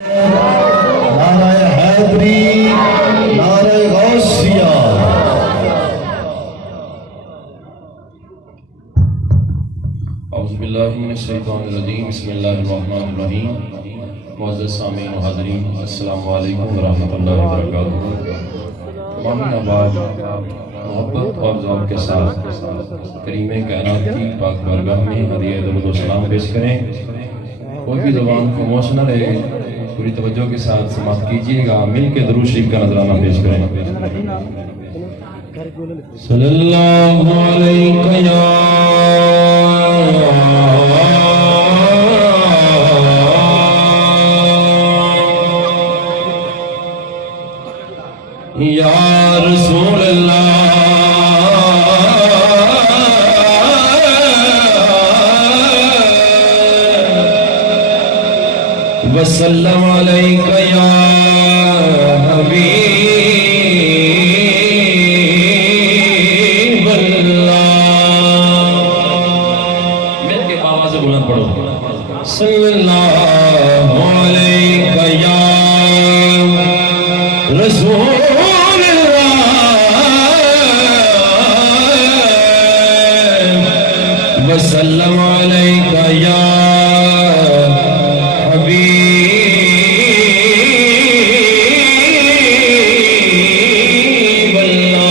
نعرہ حیدری، نعرہ غوثیہ۔ اعوذ باللہ من الشیطان الرجیم، بسم اللہ الرحمن الرحیم۔ معزز سامعین و حاضرین، السلام علیکم ورحمۃ اللہ وبرکاتہ۔ تمام احباب محبت اور ذوق کے ساتھ کریم کائنات کی پاک بارگاہ میں ہدیہ درود و سلام پیش کریں۔ کوئی بھی زبان خاموش نہ رہے، پوری توجہ کے ساتھ سماعت کیجیے گا، مل کے درود شریف کا نذرانہ پیش کریں۔ صلی اللہ علیہ یا رسول اللہ وسلم علیک یا حبیب اللہ۔ مل کے آواز بلند پڑھو، صلی اللہ علیک یا رسول وسلم علیک یا حبیب اللہ۔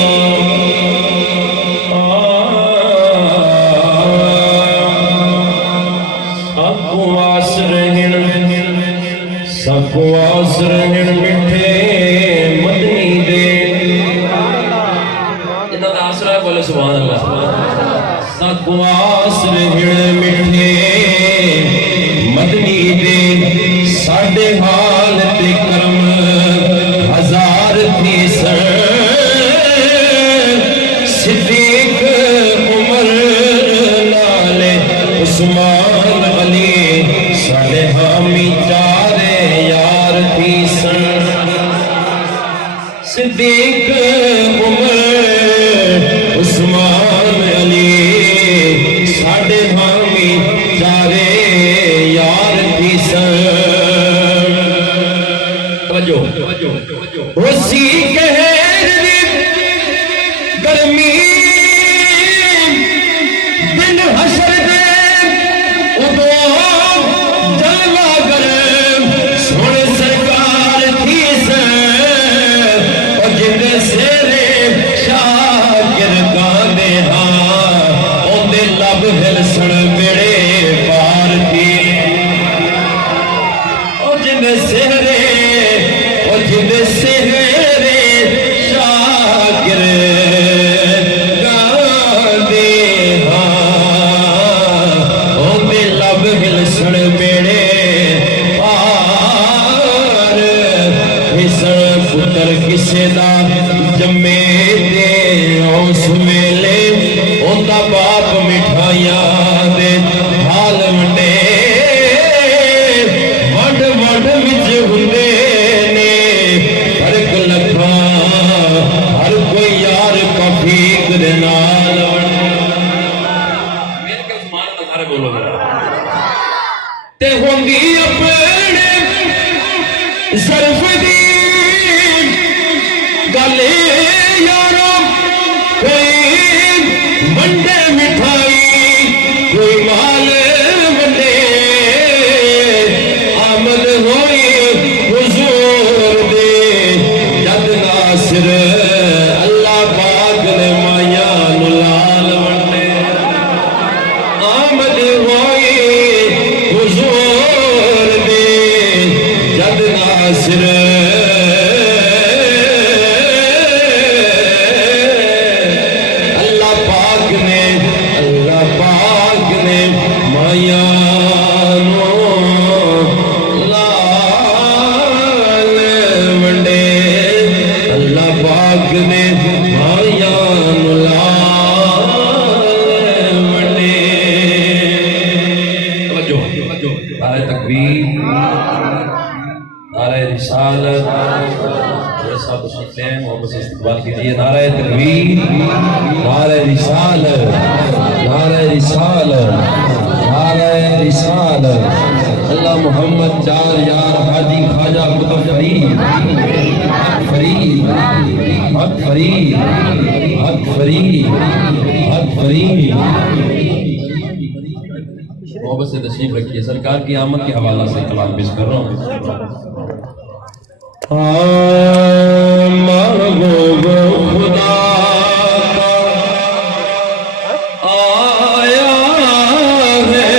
سکو آسرہن مٹھے مدنی دے، جنہاں دا آسرہ ہے بولے سبحان اللہ۔ سکو آسرہن مٹھے مدنی دے، ساڑھے حال تے کرم ہزار تھی سر، صدیق عمر نالے عثمان علی، ساڑھے حامی چارے یار تھی سر، صدیق عمر عثمان علی، ساڑھے حامی چارے یار تھی سر۔ اسی کہر گرمی دن حشر دے ادو جلوہ گر سونے سرکار تھی سر، اور جن سیرے شاکر گاندے ہاں اوندے لب ہلسن میرے پار تھی، اور جن سیرے جن سہرے شاکر گاندے ہاں اوندے لب ہلسن میرے پار، ہسن پتر کسے دا جمے دے اس میلے، اوندا باپ مٹھائیاں دے حال منڈے، وڈ وڈ وچ ہوندے ہر کوئی یار کا بھیک دینال۔ میرے کے عثمان نظارے بولو تے ہوندی اپنے ظرف دی گلے یارو، کوئی منڈے مٹھائی کوئی مال منڈے، آمد ہوئی حضور دے جد ناصر، اللہ پاک نے مائیاں نلال ونڈے، آمد ہوئی حضور دے جد ناصر، اللہ پاک نے مائیاں نعرہ رسالت، صاحب سنتے ہیں محبت سے استقبال کیجئے۔ نعرہ تکبیر، نعرہ رسالت، نعرہ رسالت، نعرہ رسالت۔ اللہ محمد چار یار حاجی خواجہ قطب فرید حق فرید حق فرید حق فرید حق فرید محبت سے تشریف رکھیے. سرکار کی آمد کے حوالہ سے کلام پیش کر رہا ہوں. محبوب خدا آیا ہے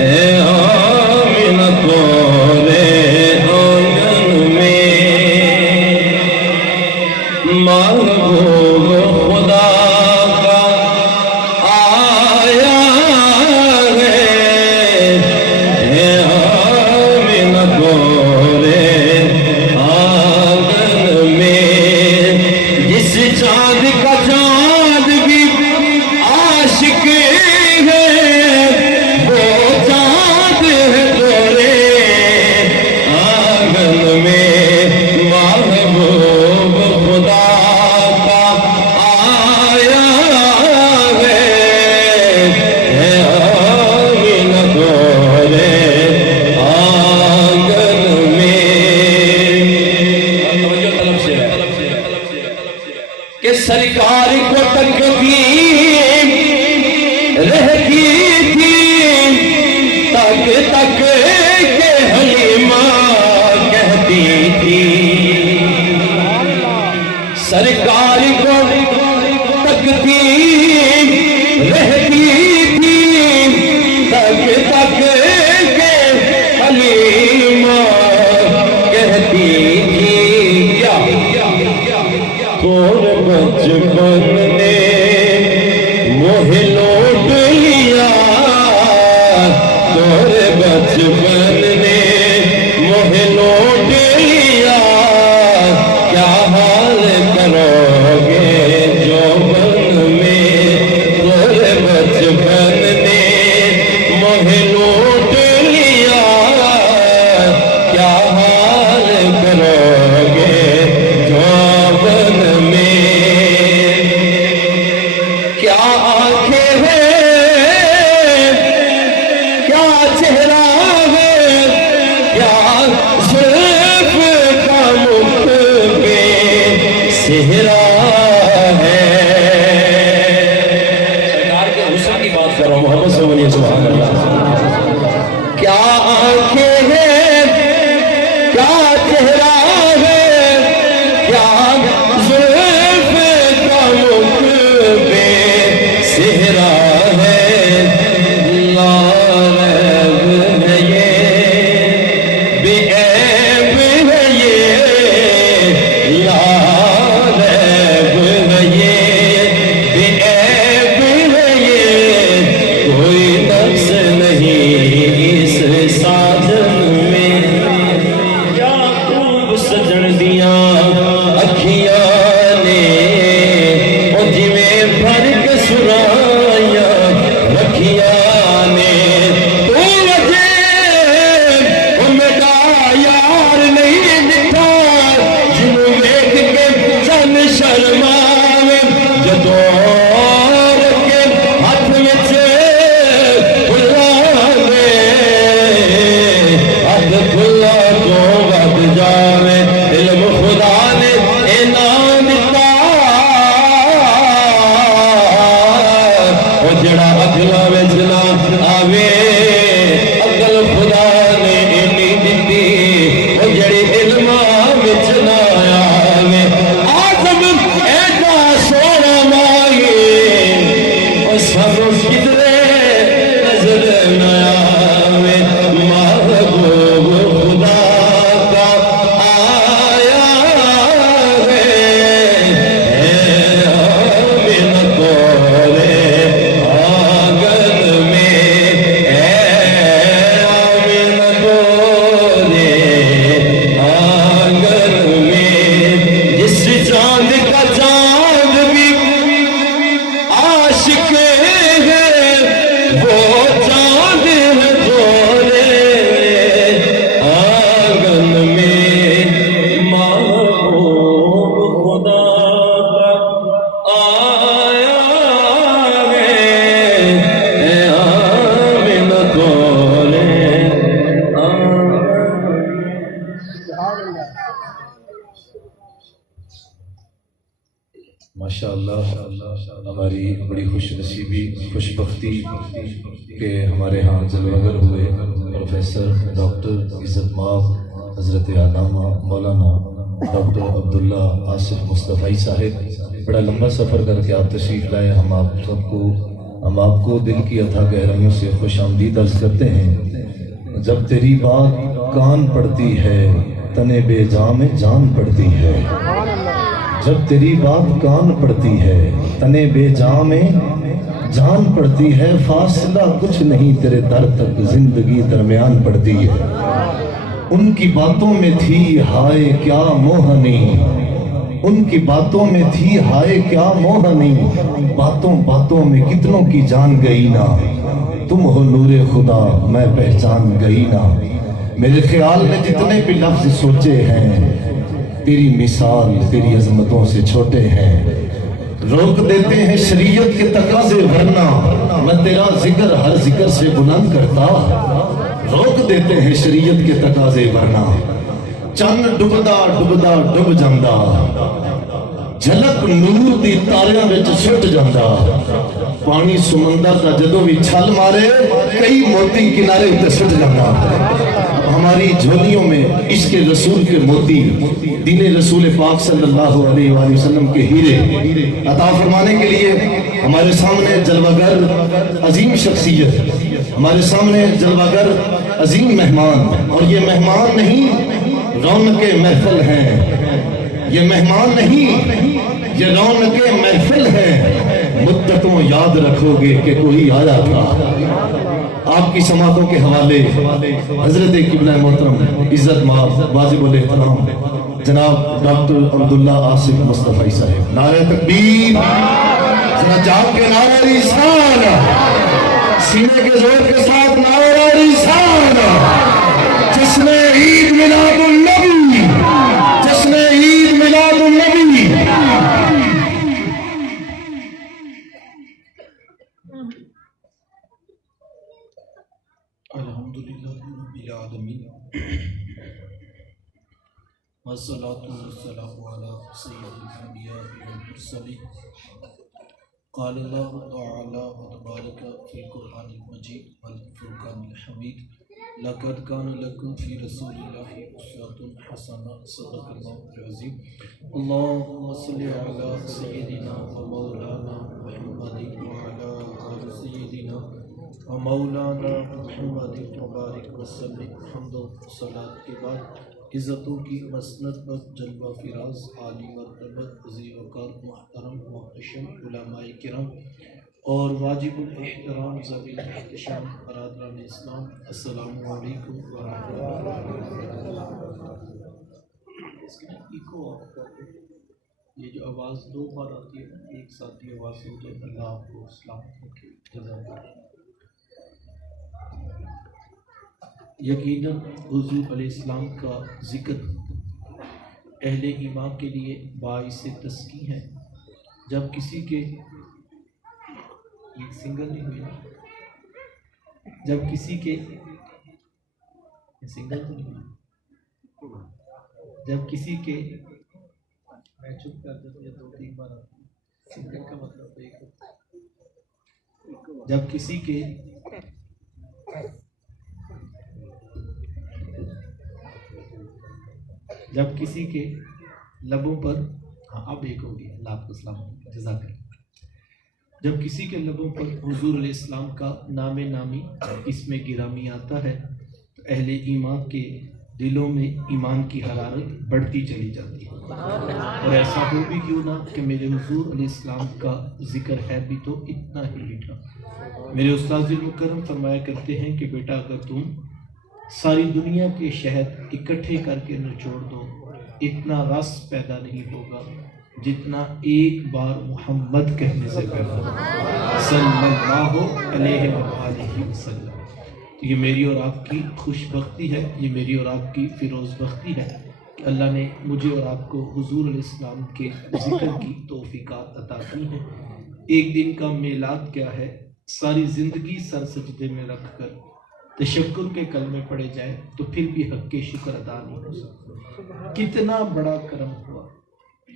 اے آمینہ تورے آنگن میں. محبوب خدا سرکار کو تکبیر رہتی تھی تک تک کہ حلیمہ کہتی تھی. سرکار کو تکبیر رہتی تھی تک تک کہ حلیمہ کہتی تھی. کون بچپن نے موہ لوٹ لیا کون بچپن نے موہ لوٹ لیا کیا حال کرو گے جوبن میں. کون بچپن نے موہ لوٹ لیا کیا حال کرو گے جوبن میں. کیا آنکھیں ہیں کیا چہرہ ہے کیا زلف کا مکھ پہ سہرا ہے. سرکار کے حسن کی بات کر رہا ہوں محمد صلی اللہ علیہ وسلم. سبحان اللہ. کیا آنکھیں ہیں کیا چہرہ ہے کیا زلف کا مکھ پہ سہرا ہے. لا ریب ہے یہ بے عیب ہے یہ لا ریب ہے یہ بے عیب ہے یہ کوئی نقص نہیں اس ساجن میں. کیا خوب سجن دیاں اکھیاں نے او جویں بھر کے سرائیاں رکھیاں نے. تو وجہ او میرا یار نہیں دکھا جنوں ویکھ کے چن شرماوے جدوں رکھے ہاتھ وچ کھلا دے ہاتھ کھلا تو ود جاوے. علم خدا نے انعام دتا او جڑا اکھلاں وچ نہ آوے عقل خدا نے اینی دتی او جڑی علماں وچ نہ آوے. آدم ایڈا سونا مانگے او سب کدرے نظر نہ آوے. محبوب خدا ماشاءاللہ ہماری بڑی خوش نصیبی خوش بختی کہ ہمارے ہاں جلوگر ہوئے پروفیسر ڈاکٹر عزت مآب حضرت علامہ مولانا ڈاکٹر عبداللہ آصف مصطفی صاحب، بڑا لمبا سفر کر کے آپ تشریف لائے۔ ہم آپ کو دل کی اتھا گہرائیوں سے خوش آمدید عرض کرتے ہیں۔ جب تیری بات کان پڑتی ہے تنے بے جاں میں جان پڑتی ہے، جب تیری بات کان پڑتی ہے تنے بے جاں میں جان پڑتی ہے، فاصلہ کچھ نہیں تیرے در تک زندگی درمیان پڑتی ہے۔ ان کی باتوں میں تھی ہائے کیا موہنی، ان کی باتوں میں تھی ہائے کیا موہنی، باتوں باتوں میں کتنوں کی جان گئی نا، تم ہو نور خدا میں پہچان گئی نا۔ میرے خیال میں جتنے بھی لفظ سوچے ہیں تیری مثال تیری عظمتوں سے چھوٹے ہیں، روک دیتے ہیں شریعت کے تقاضے ورنہ میں تیرا ذکر ہر ذکر سے بلند کرتا، روک دیتے ہیں شریعت کے تقاضے ورنہ چند ڈبدا ڈبدا ڈب جاندا، جھلک نور دی تاریاں وچ چھٹ جاندا، پانی سمندر دا جدوں بھی چھل مارے کئی موتی کنارے تے سٹ جاندا۔ ہماری جھولیوں میں عشق رسول کے موتی، دین رسول پاک صلی اللہ علیہ وآلہ وسلم کے ہیرے عطا فرمانے کے لیے ہمارے سامنے جلوہ گر عظیم شخصیت، ہمارے سامنے جلوہ گر عظیم مہمان، اور یہ مہمان نہیں رونق محفل ہیں، یہ مہمان نہیں یہ رونق محفل ہیں، مدتوں یاد رکھو گے کہ کوئی آیا تھا۔ آپ کی سماعتوں کے حوالے حضرت قبلہ محترم عزت مآب واجب الاحترام جناب ڈاکٹر عبداللہ آصف مصطفی صاحب، نعرہ تکبیر، ذرا جاگ کے نعرہ رسالہ، سینے کے زور کے ساتھ نعرہ رسالہ، جشن عید میلاد النبی، جشن عید میلاد النبی۔ الحمدللہ رب العالمین والصلاة والسلام علی سید الانبیاء والمرسلین۔ قال اللہ تعالی وتبارک فی القرآن المجید والفرقان الحمید، لقد کان لکم فی رسول اللہ اسوۃ حسنہ، صدق اللہ العظیم۔ اللہم صلی علی سیدنا و مولانا محمد وعلی آل سیدنا و مولانا محمد مبارک وسلم۔ حمد و صلاۃ کے بعد عزتوں کی مسند پر جلوہ فراز عالی مرتبت عظیم وقار محترم محتشم علماء کرام اور واجب الاحترام ذوی الاحتشام برادران اسلام، السلام علیکم ورحمۃ اللہ۔ اس کے ایکو آف کر دیں، یہ جو آواز دو بار آتی ہے نا، ایک ساتھ ہی آواز ہو جائے۔ اللہ آپ کو سلامت رکھے، جزاک اللہ۔ یقیناً حضور علیہ السلام کا ذکر اہل ایمان کے لیے باعث تسکین ہے۔ جب کسی کے یہ سنگل نہیں ہوئی نا، جب کسی کے سنگل تو نہیں ہوئی، جب کسی کے میں چپ کر دیتا یا دو تین بار آتی سنگل کا مطلب ایک، جب کسی کے جب کسی کے لبوں پر، ہاں اب ایک ہو گیا، اللہ آپ کو سلامت جزاک اللہ، جب کسی کے لبوں پر حضور علیہ السلام کا نام نامی اسم گرامی آتا ہے تو اہل ایمان کے دلوں میں ایمان کی حرارت بڑھتی چلی جاتی ہے، اور ایسا ہو بھی کیوں نہ کہ میرے حضور علیہ السلام کا ذکر ہے بھی تو اتنا ہی میٹھا۔ میرے استاد مکرم فرمایا کرتے ہیں کہ بیٹا اگر تم ساری دنیا کے شہد اکٹھے کر کے نچوڑ دو، اتنا رس پیدا نہیں ہوگا جتنا ایک بار محمد کہنے سے پیدا ہوگا، صلی اللہ علیہ وآلہ وسلم۔ تو یہ میری اور آپ کی خوش بختی ہے، یہ میری اور آپ کی فیروز بختی ہے کہ اللہ نے مجھے اور آپ کو حضور علیہ السلام کے ذکر کی توفیقات عطا کی ہیں۔ ایک دن کا میلاد کیا ہے، ساری زندگی سر سجدے میں رکھ کر تشکر کے کلمے پڑھے جائیں تو پھر بھی حق کے شکر ادا نہیں ہو سکتا۔ کتنا بڑا کرم ہوا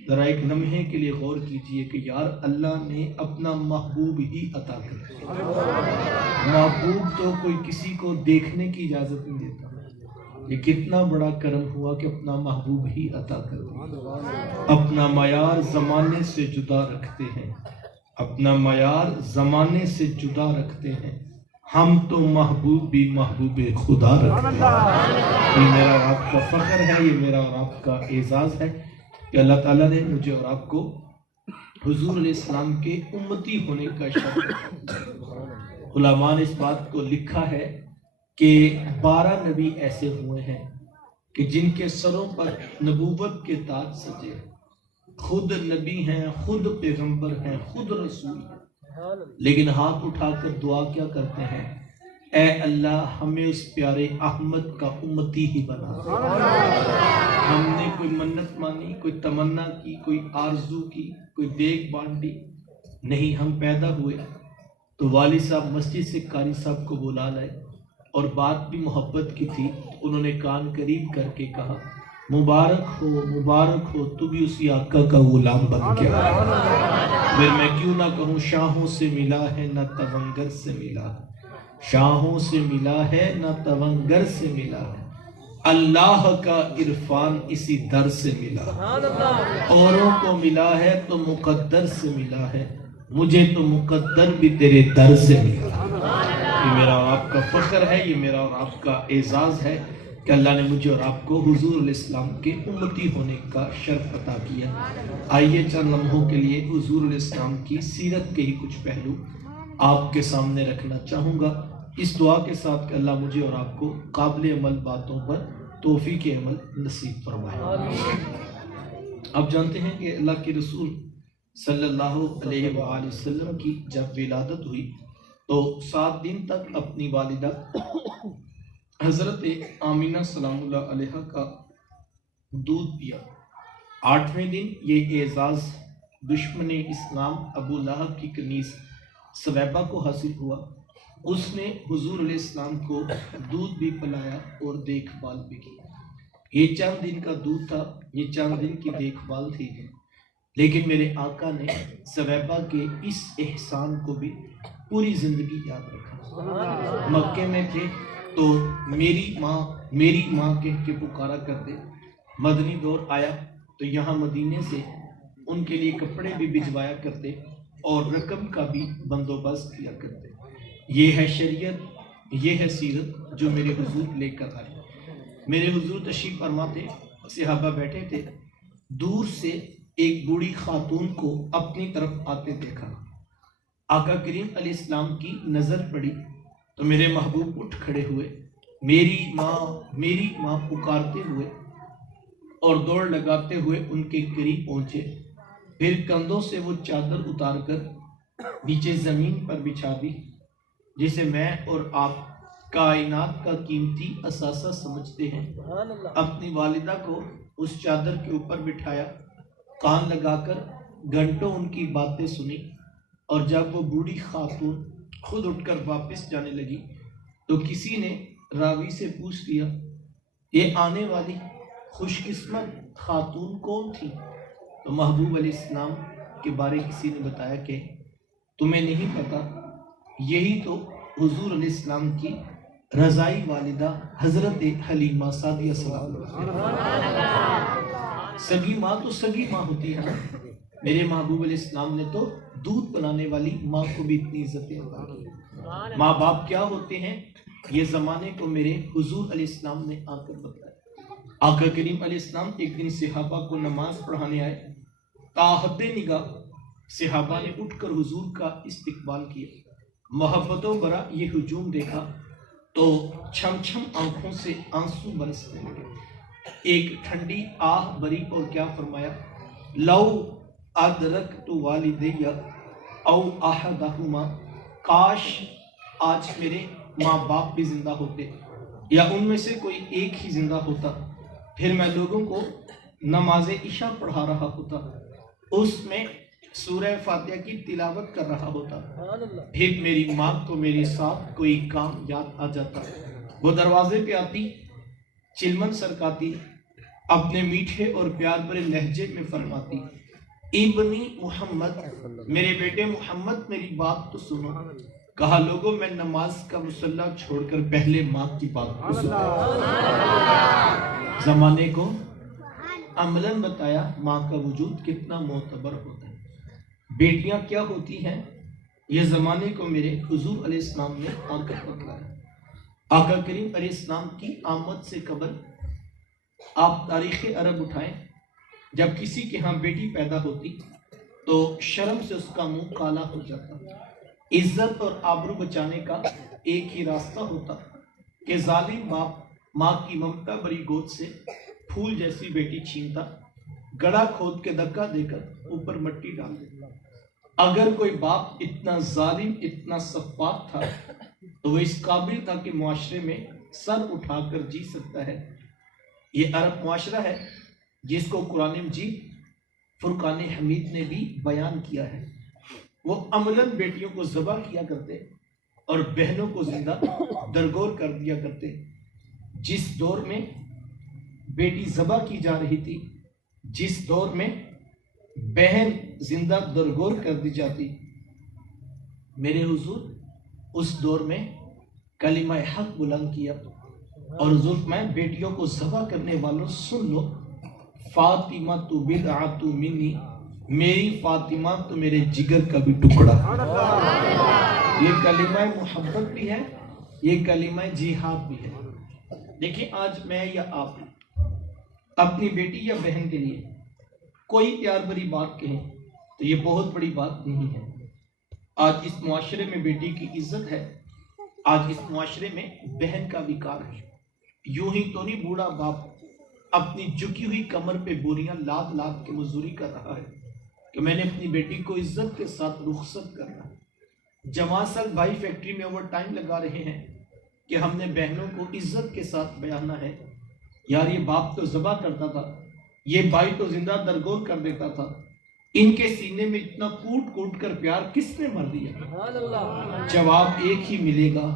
ذرا ایک لمحے کے لیے غور کیجئے کہ یار اللہ نے اپنا محبوب ہی عطا کر دیا۔ محبوب تو کوئی کسی کو دیکھنے کی اجازت نہیں دیتا، یہ کتنا بڑا کرم ہوا کہ اپنا محبوب ہی عطا کر دیا۔ اپنا معیار زمانے سے جدا رکھتے ہیں، اپنا معیار زمانے سے جدا رکھتے ہیں، ہم تو محبوب بھی محبوب خدا رکھتے ہیں۔ یہ میرا اور آپ کا فخر ہے، یہ میرا اور آپ کا اعزاز ہے کہ اللہ تعالیٰ نے مجھے اور آپ کو حضور علیہ السلام کے امتی ہونے کا شرف۔ علماء نے اس بات کو لکھا ہے کہ 12 نبی ایسے ہوئے ہیں کہ جن کے سروں پر نبوت کے تاج سجے، خود نبی ہیں، خود پیغمبر ہیں، خود رسول ہیں، لیکن ہاتھ اٹھا کر دعا کیا کرتے ہیں؟ اے اللہ ہمیں اس پیارے احمد کا امتی ہی بنا دے۔ ہم نے کوئی منت مانی، کوئی تمنا کی، کوئی آرزو کی، کوئی دیکھ بانٹی نہیں، ہم پیدا ہوئے تو والد صاحب مسجد سے قاری صاحب کو بلا لائے اور بات بھی محبت کی تھی، انہوں نے کان قریب کر کے کہا مبارک ہو تو بھی اسی آقا کا غلام بن گیا۔ پھر میں کیوں نہ کہوں شاہوں سے ملا ہے نہ تونگر سے ملا ہے، شاہوں سے ملا ہے نہ تونگر سے ملا ہے، اللہ کا عرفان اسی در سے ملا ہے، اوروں کو ملا ہے تو مقدر سے ملا ہے، مجھے تو مقدر بھی تیرے در سے ملا ہے۔ یہ میرا اور آپ کا فخر ہے، یہ میرا اور آپ کا اعزاز ہے کہ اللہ نے مجھے اور آپ کو حضور علیہ السلام کے امتی ہونے کا شرف عطا کیا۔ آئیے چند لمحوں کے لیے حضور علیہ السلام کی سیرت کے ہی کچھ پہلو آپ کے سامنے رکھنا چاہوں گا، اس دعا کے ساتھ کہ اللہ مجھے اور آپ کو قابل عمل باتوں پر توفیق عمل نصیب فرمائے۔ آپ جانتے ہیں کہ اللہ کے رسول صلی اللہ علیہ وآلہ وسلم کی جب ولادت ہوئی تو 7 دن تک اپنی والدہ حضرت آمینہ سلام اللہ علیہ کا دودھ پیا۔ 8ویں دن یہ اعزاز دشمن اسلام ابو لہب کی کنیز سویبہ کو حاصل ہوا، اس نے حضور علیہ السلام کو دودھ بھی پلایا اور دیکھ بھال بھی کی۔ یہ چند دن کا دودھ تھا، یہ چند دن کی دیکھ بھال تھی، لیکن میرے آقا نے سویبہ کے اس احسان کو بھی پوری زندگی یاد رکھا۔ مکے میں تھے تو میری ماں کہہ کے پکارا کرتے، مدنی دور آیا تو یہاں مدینے سے ان کے لیے کپڑے بھی بھجوایا کرتے اور رقم کا بھی بندوبست کیا کرتے۔ یہ ہے شریعت، یہ ہے سیرت جو میرے حضور لے کر آئے۔ میرے حضور تشریف فرما تھے، صحابہ بیٹھے تھے، دور سے ایک بوڑھی خاتون کو اپنی طرف آتے دیکھا۔ آقا کریم علیہ السلام کی نظر پڑی تو میرے محبوب اٹھ کھڑے ہوئے، میری ماں پکارتے ہوئے اور دوڑ لگاتے ہوئے ان کے قریب پہنچے، پھر کندھوں سے وہ چادر اتار کر نیچے زمین پر بچھا دی، جسے میں اور آپ کائنات کا قیمتی اثاثہ سمجھتے ہیں۔ اپنی والدہ کو اس چادر کے اوپر بٹھایا، کان لگا کر گھنٹوں ان کی باتیں سنی، اور جب وہ بوڑھی خاتون خود اٹھ کر واپس جانے لگی تو کسی نے راوی سے پوچھ لیا، یہ آنے والی خوش قسمت خاتون کون تھی؟ تو محبوب علیہ السلام کے بارے کسی نے بتایا کہ تمہیں نہیں پتا، یہی تو حضور علیہ السلام کی رضائی والدہ حضرت حلیمہ سعدیہ سلام اللہ۔ سگی ماں تو سگی ماں ہوتی ہے نا، میرے محبوب علیہ السلام نے تو دودھ پلانے والی ماں کو بھی اتنی عزتیں عطا کی۔ ماں باپ کیا ہوتے ہیں یہ زمانے کو میرے حضور علیہ السلام نے آ کر بتایا۔ آقا کریم علیہ السلام ایک دن صحابہ کو نماز پڑھانے آئے، تاحد نگاہ صحابہ نے اٹھ کر حضور کا استقبال کیا، محبتوں برا یہ ہجوم دیکھا تو چھم چھم آنکھوں سے آنسو برسنے لگے۔ ایک ٹھنڈی آہ بری اور کیا فرمایا، لو ادرکت والدی او احدہما، کاش آج میرے ماں باپ بھی زندہ ہوتے یا ان میں سے کوئی ایک ہی زندہ ہوتا، پھر میں لوگوں کو نماز عشاء پڑھا رہا ہوتا، اس میں سورہ فاتحہ کی تلاوت کر رہا ہوتا، پھر میری ماں کو میرے ساتھ کوئی کام یاد آ جاتا، وہ دروازے پہ آتی، چلمن سرکاتی، اپنے میٹھے اور پیار بھرے لہجے میں فرماتی ابنی محمد، میرے بیٹے محمد میری بات تو سنو۔ کہا لوگوں میں نماز کا مصلی چھوڑ کر پہلے ماں کی بات کو سنو۔ زمانے کو عملاً بتایا ماں کا وجود کتنا معتبر ہوتا ہے۔ بیٹیاں کیا ہوتی ہیں یہ زمانے کو میرے حضور علیہ السلام نے آ کر بتلایا۔ آقا کریم علیہ السلام کی آمد سے قبل آپ تاریخ عرب اٹھائیں، جب کسی کے ہاں بیٹی پیدا ہوتی تو شرم سے اس کا منہ کالا ہو جاتا۔ عزت اور آبرو بچانے کا ایک ہی راستہ ہوتا کہ ظالم باپ ماں کی ممتا بری گود سے پھول جیسی بیٹی چھینتا، گڑھا کھود کے دھکا دے کر اوپر مٹی ڈال دیتا۔ اگر کوئی باپ اتنا ظالم، اتنا سفاک تھا تو وہ اس قابل تھا کہ معاشرے میں سر اٹھا کر جی سکتا ہے۔ یہ عرب معاشرہ ہے جس کو قرآن مجید فرقان حمید نے بھی بیان کیا ہے۔ وہ عملاً بیٹیوں کو ذبح کیا کرتے اور بہنوں کو زندہ درگور کر دیا کرتے۔ جس دور میں بیٹی ذبح کی جا رہی تھی، جس دور میں بہن زندہ درگور کر دی جاتی، میرے حضور اس دور میں کلمہ حق بلند کیا اور حضور میں بیٹیوں کو ذبح کرنے والوں سن لو، فاطمہ تو بدعۃ منی، میری فاطمہ تو میرے جگر کا بھی ٹکڑا۔ یہ کلمہ محبت بھی ہے، یہ کلمہ جہاد بھی ہے۔ دیکھیں آج میں یا آپ اپنی بیٹی یا بہن کے لیے کوئی پیار بھری بات کہیں تو یہ بہت بڑی بات نہیں ہے۔ آج اس معاشرے میں بیٹی کی عزت ہے، آج اس معاشرے میں بہن کا وقار ہے۔ یوں ہی تو نہیں بوڑھا باپ اپنی جھکی ہوئی کمر پہ بوریاں لاد لاد کے مزدوری کر رہا ہے کہ میں نے اپنی بیٹی کو عزت کے ساتھ رخصت کرنا ہے۔ جوان سال بھائی فیکٹری میں اوور ٹائم لگا رہے ہیں کہ ہم نے بہنوں کو عزت کے ساتھ بیاننا ہے۔ یار یہ باپ تو ذبح کرتا تھا، یہ بھائی تو زندہ درگور کر دیتا تھا، ان کے سینے میں اتنا کوٹ کوٹ کر پیار کس نے بھر دیا؟ جواب ایک ہی ملے گا،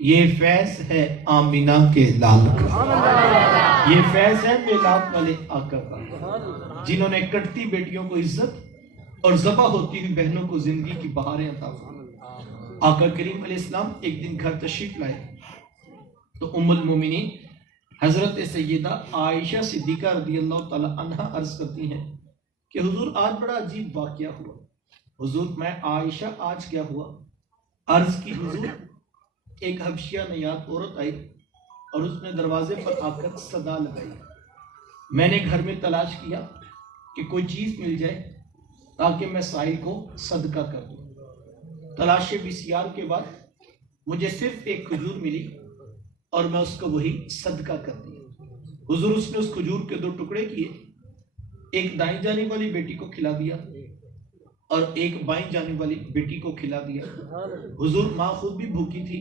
یہ فیض ہے آمینہ کے لال کا، یہ فیض ہے میلاد والے آقا کا، جنہوں نے کٹتی بیٹیوں کو عزت اور ذبح ہوتی ہوئی بہنوں کو زندگی کی بہاریں عطا فرمائیں۔ آقا کریم علیہ السلام ایک دن گھر تشریف لائے تو ام المومنین حضرت سیدہ عائشہ صدیقہ رضی اللہ تعالی عنہ عرض کرتی ہیں کہ حضور آج بڑا عجیب واقعہ ہوا۔ حضور میں عائشہ آج کیا ہوا؟ عرض کی حضور ایک حبشیہ نیاد عورت آئی اور اس نے دروازے پر آ کر صدا لگائی۔ میں نے گھر میں تلاش کیا کہ کوئی چیز مل جائے تاکہ میں سائل کو صدقہ کر دوں۔ تلاش بسیار کے بعد مجھے صرف ایک کھجور ملی اور میں اس کو وہی صدقہ کر دیا۔ حضور اس نے اس کھجور کے 2 ٹکڑے کیے، ایک دائیں جانے والی بیٹی کو کھلا دیا اور ایک بائیں جانے والی بیٹی کو کھلا دیا۔ حضور ماں خود بھی بھوکی تھی،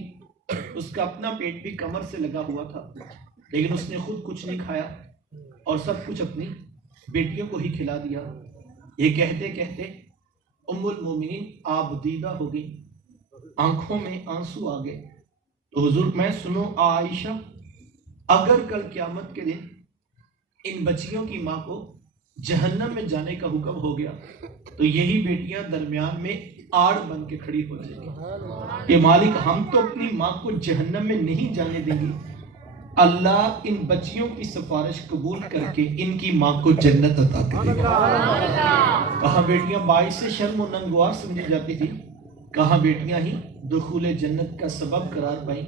اس کا اپنا پیٹ بھی کمر سے لگا ہوا تھا، لیکن اس نے خود کچھ نہیں کھایا اور سب کچھ اپنی بیٹیوں کو ہی کھلا دیا۔ یہ کہتے کہتے ام المومنین آپ دیدہ ہو گئی، آنکھوں میں آنسو آ گئے۔ تو حضور میں سنو عائشہ، اگر کل قیامت کے دن ان بچیوں کی ماں کو جہنم میں جانے کا حکم ہو گیا تو یہی بیٹیاں درمیان میں آڑ بن کے کھڑی ہو جائیں گی کہ مالک ہم تو اپنی ماں کو جہنم میں نہیں جانے دیں گے، اللہ ان بچیوں کی سفارش قبول کر کے ان کی ماں کو جنت عطا کرے گا۔ کہاں بیٹیاں باعث شرم و ننگوار سمجھی جاتی تھی، کہاں بیٹیاں ہی دخول جنت کا سبب قرار پائیں۔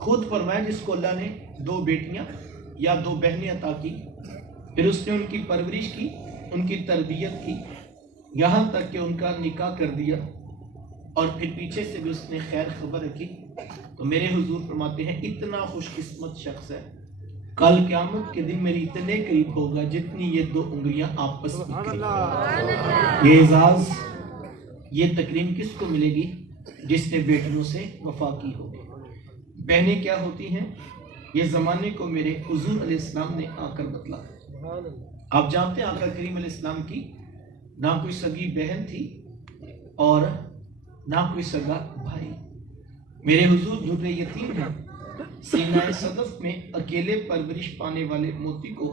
خود فرمایا جس کو اللہ نے 2 بیٹیاں یا 2 بہنیں عطا کی، پھر اس نے ان کی پرورش کی، ان کی تربیت کی، یہاں تک کہ ان کا نکاح کر دیا اور پھر پیچھے سے بھی اس نے خیر خبر رکھی، تو میرے حضور فرماتے ہیں اتنا خوش قسمت شخص ہے، کل قیامت کے دن میری اتنے قریب ہوگا جتنی یہ 2 انگلیاں آپس میں قریب۔ یہ اعزاز، یہ تکریم کس کو ملے گی؟ جس نے بیٹیوں سے وفا کی ہوگی۔ بہنیں کیا ہوتی ہیں یہ زمانے کو میرے حضور علیہ السلام نے آ کر بتلا۔ آپ جانتے ہیں آقا کریم علیہ السلام کی نہ کوئی سگی بہن تھی اور نہ کوئی سگا بھائی۔ میرے حضور در یتیم ہیں، سینہ صدف میں اکیلے پرورش پانے والے موتی کو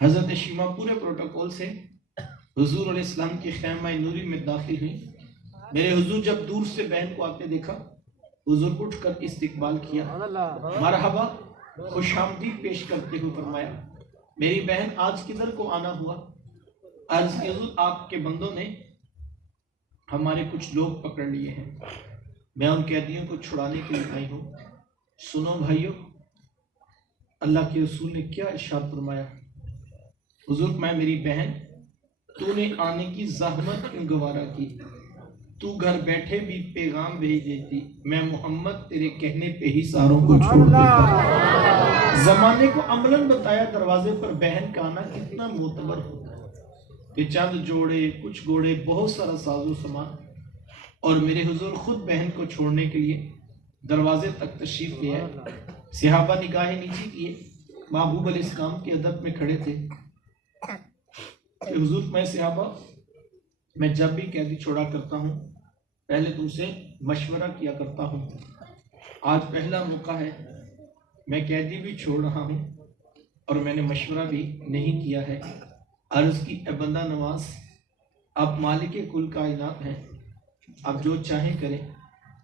حضرت شیما پورے پروٹوکول سے حضور علیہ السلام کی خیمہ نوری میں داخل ہوئی. میرے حضور جب دور سے بہن کو آتے دیکھا، حضور اٹھ کر استقبال کیا، مرحبا خوش آمدید پیش کرتے ہوئے فرمایا، میری بہن آج کدھر کو آنا ہوا؟ عرض کی حضور آپ کے بندوں نے ہمارے کچھ لوگ پکڑ لیے ہیں، میں ان قیدیوں کو چھڑانے کے لیے آئی ہوں. سنو بھائیو، اللہ کے رسول نے کیا ارشاد فرمایا. حضور میں میری بہن تو نے آنے کی زحمت کیوں گوارا کی؟ تو گھر بیٹھے بھی پیغام بھیج دیتی، میں محمد تیرے کہنے پہ ہی ساروں کو چھوڑ دیتا. زمانے کو عملاً بتایا دروازے پر بہن کا آنا کتنا معتبر ہوتا ہے کہ چند جوڑے، کچھ گھوڑے، بہت سارا ساز و سامان، اور میرے حضور خود بہن کو چھوڑنے کے لیے دروازے تک تشریف لے آئے. صحابہ نگاہیں نیچی کیے، محبوب علیہ السلام کے ادب میں کھڑے تھے کہ حضور میں صحابہ، میں جب بھی قیدی چھوڑا کرتا ہوں پہلے تم سے مشورہ کیا کرتا ہوں. آج پہلا موقع ہے، میں قیدی بھی چھوڑ رہا ہوں اور میں نے مشورہ بھی نہیں کیا ہے. عرض کی اے بندہ نواز، آپ مالک کل کائنات ہیں، آپ جو چاہیں کریں.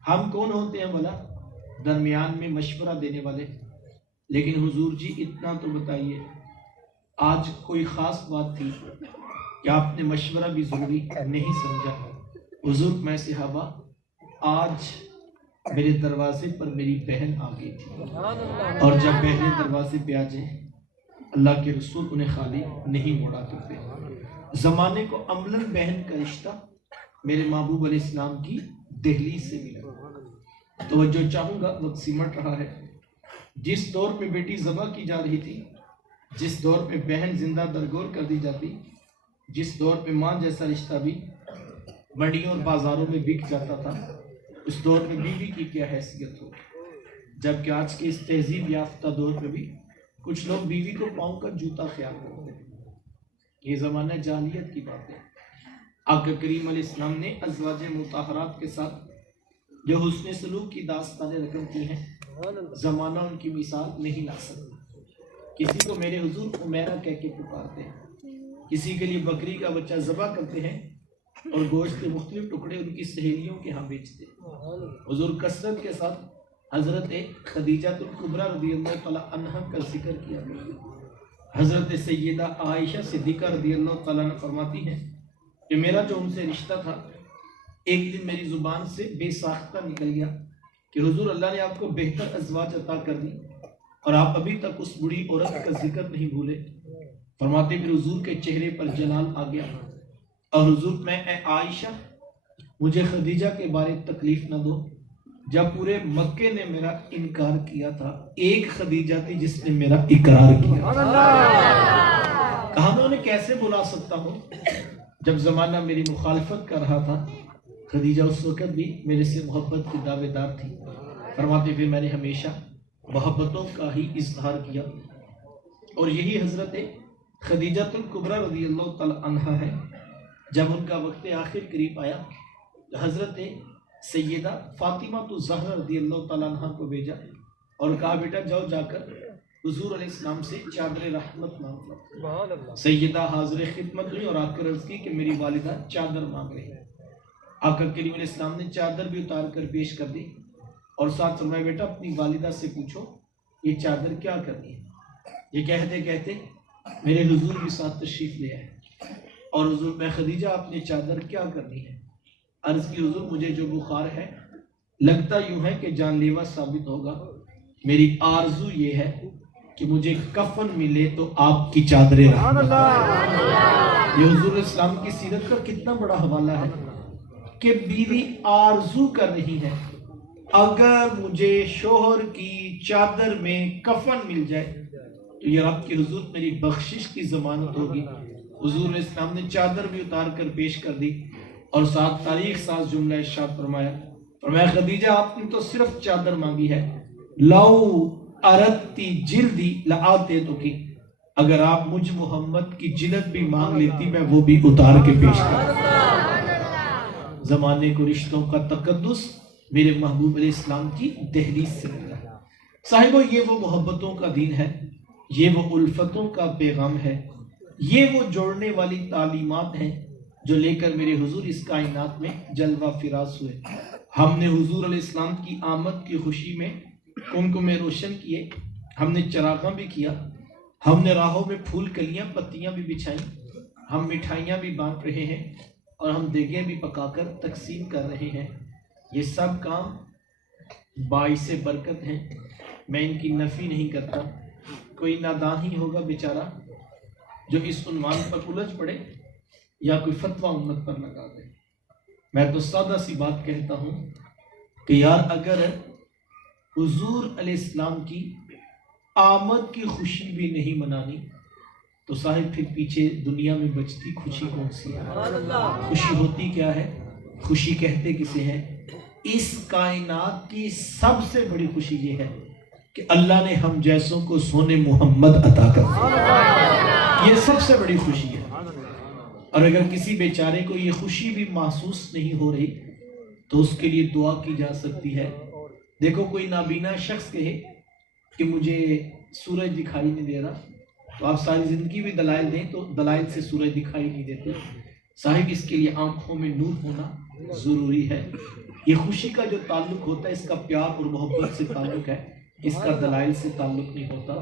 ہم کون ہوتے ہیں بھلا درمیان میں مشورہ دینے والے؟ لیکن حضور جی اتنا تو بتائیے، آج کوئی خاص بات تھی کہ آپ نے مشورہ بھی ضروری نہیں سمجھا؟ حضور میں صحابہ، آج میرے دروازے پر میری بہن آ گئی تھی، اور جب بہنیں دروازے پہ آ جائیں اللہ کے رسول انہیں خالی نہیں موڑا کرتے. زمانے کو عملاً بہن کا رشتہ میرے محبوب علیہ السلام کی دہلیز سے ملا. توجہ چاہوں گا، وقت سمٹ رہا ہے. جس دور پہ بیٹی ذبح کی جا رہی تھی، جس دور پہ بہن زندہ درگور کر دی جاتی، جس دور پہ ماں جیسا رشتہ بھی منڈیوں اور بازاروں میں بک جاتا تھا، اس دور میں بیوی کی کیا حیثیت ہو. جبکہ آج کے اس تہذیب یافتہ دور پہ بھی کچھ لوگ بیوی کو پاؤں کا جوتا خیال کرتے ہیں. یہ زمانہ جاہلیت کی بات ہے. آقا کریم علیہ السلام نے ازواج مطہرات کے ساتھ جو حسن سلوک کی داستانیں رقم کی ہیں، زمانہ ان کی مثال نہیں لا سکتا. کسی کو میرے حضور عمیرہ کہہ کے پکارتے ہیں، کسی کے لیے بکری کا بچہ ذبح کرتے ہیں اور گوشت کے مختلف ٹکڑے ان کی سہیلیوں کے ہاں بیچتے ہیں. حضور کثرت کے ساتھ حضرت خدیجہ الکبریٰ رضی اللہ تعالیٰ عنہ کا ذکر کیا گیا. حضرت سیدہ عائشہ صدیقہ رضی اللہ تعالیٰ عنہ فرماتی ہیں کہ میرا جو ان سے رشتہ تھا، ایک دن میری زبان سے بے ساختہ نکل گیا کہ حضور اللہ نے آپ کو بہتر ازواج عطا کر دی اور آپ ابھی تک اس بڑی عورت کا ذکر نہیں بھولے. فرماتے پھر حضور کے چہرے پر جلال آ گیا اور حضور میں اے عائشہ، مجھے خدیجہ کے بارے تکلیف نہ دو. جب پورے مکے نے میرا انکار کیا تھا، ایک خدیجہ تھی جس نے میرا اقرار کیا. کہا میں انہیں کیسے بلا سکتا ہوں جب زمانہ میری مخالفت کر رہا تھا. خدیجہ اس وقت بھی میرے سے محبت کی دعوے دار تھی. فرماتے پھر میں نے ہمیشہ محبتوں کا ہی اظہار کیا، اور یہی حضرت خدیجہ الکبریٰ رضی اللہ تعالی عنہا ہے. جب ان کا وقت آخر قریب آیا تو حضرت سیدہ فاطمہ الزہرا رضی اللہ تعالیٰ عنہ کو بھیجا اور کہا بیٹا جاؤ جا کر حضور علیہ السلام سے چادر رحمت مانگ لو. سیدہ حاضر خدمت ہوئی اور آ کر عرض کی کہ میری والدہ چادر مانگ رہی ہے. آقا کریم علیہ السلام نے چادر بھی اتار کر پیش کر دی اور ساتھ فرمایا بیٹا اپنی والدہ سے پوچھو یہ چادر کیا کرنی ہے. یہ کہتے کہتے میرے حضور بھی ساتھ تشریف لے آئے اور حضور میں خدیجہ آپ نے چادر کیا کرنی ہے؟ عرض کی حضور مجھے جو بخار ہے لگتا یوں ہے کہ جان لیوا ثابت ہوگا. میری آرزو یہ ہے کہ مجھے کفن ملے تو آپ کی چادریں رہنے. یہ حضور اسلام کی سیرت کا کتنا بڑا حوالہ ہے کہ بیوی آرزو کر رہی ہے اگر مجھے شوہر کی چادر میں کفن مل جائے تو یہ رب کی حضور میری بخشش کی ضمانت ہوگی. حضور اسلام نے چادر بھی اتار کر پیش کر دی اور ساتھ تاریخ ساز جملہ ارشاد فرمایا خدیجہ آپ نے تو صرف چادر مانگی ہے، لو اردتی جلدی لآتے تو کی، اگر آپ مجھ محمد کی جلد بھی مانگ لیتی میں وہ بھی اتار کے پیش کرتی. زمانے کو رشتوں کا تقدس میرے محبوب علیہ السلام کی دہلیز سے ملا. صاحبو یہ وہ محبتوں کا دین ہے، یہ وہ الفتوں کا پیغام ہے یہ وہ جوڑنے والی تعلیمات ہیں جو لے کر میرے حضور اس کائنات میں جلوہ فراز ہوئے۔ ہم نے حضور علیہ السلام کی آمد کی خوشی میں کمکمے روشن کیے، ہم نے چراغاں بھی کیا، ہم نے راہوں میں پھول کلیاں پتیاں بھی بچھائیں، ہم مٹھائیاں بھی بانٹ رہے ہیں اور ہم دیگیں بھی پکا کر تقسیم کر رہے ہیں۔ یہ سب کام باعث برکت ہیں، میں ان کی نفی نہیں کرتا۔ کوئی نادان ہی ہوگا بیچارہ جو اس عنوان پر الجھ پڑے یا کوئی فتویٰ امت پر لگا دے۔ میں تو سادہ سی بات کہتا ہوں کہ یار اگر حضور علیہ السلام کی آمد کی خوشی بھی نہیں منانی تو صاحب پھر پیچھے دنیا میں بچتی خوشی کون سی ہے؟ خوشی ہوتی کیا ہے؟ خوشی کہتے کسے ہیں؟ اس کائنات کی سب سے بڑی خوشی یہ ہے کہ اللہ نے ہم جیسوں کو سونے محمد عطا کر دیا۔ یہ سب سے بڑی خوشی ہے۔ اور اگر کسی بیچارے کو یہ خوشی بھی محسوس نہیں ہو رہی تو اس کے لیے دعا کی جا سکتی ہے۔ دیکھو کوئی نابینا شخص کہے کہ مجھے سورج دکھائی نہیں دے رہا، تو آپ ساری زندگی بھی دلائل دیں تو دلائل سے سورج دکھائی نہیں دیتے۔ صاحب اس کے لیے آنکھوں میں نور ہونا ضروری ہے۔ یہ خوشی کا جو تعلق ہوتا ہے اس کا پیار اور محبت سے تعلق ہے، اس کا دلائل سے تعلق نہیں ہوتا۔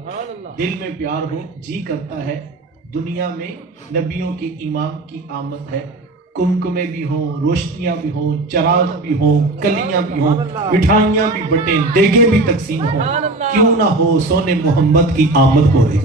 دل میں پیار ہو، جی کرتا ہے دنیا میں نبیوں کے امام کی آمد ہے، کمکمے بھی ہوں، روشنیاں بھی ہوں، چراغ بھی ہوں، کلیاں بھی ہوں، مٹھائیاں بھی بٹیں، دیگیں بھی تقسیم ہوں، کیوں نہ ہو سونے محمد کی آمد ہو رہی۔